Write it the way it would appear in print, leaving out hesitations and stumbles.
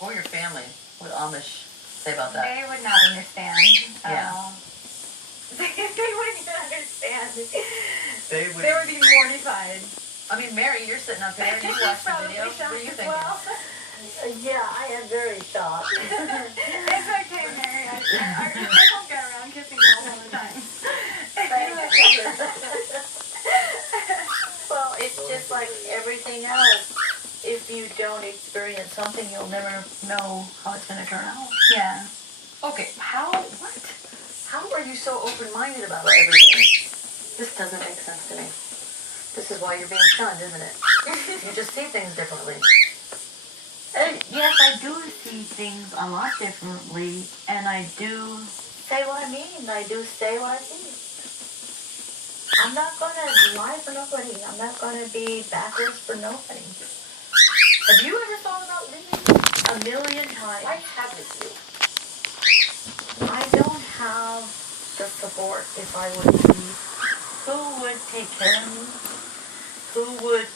Or your family. What Amish say about that? They would not understand at all. They wouldn't even understand. They would be mortified. I mean, Mary, you're sitting up there and you watched the video. What are you thinking? Well. Yeah, I am very shocked. It's okay, Mary. I don't get around kissing girls all the time. Well, it's just like everything else. If you don't experience something, you'll never know how it's going to turn out. Yeah. Okay, how are you so open-minded about everything? This doesn't make sense to me. This is why you're being shunned, isn't it? You just see things differently. Yes, I do see things a lot differently, and I do say what I mean. I do say what I think. I'm not going to lie for nobody. I'm not going to be backwards for nobody. Have you ever thought about leaving? A million times. Why haven't you? I don't have the support if I would leave. Who would take care of me? Who would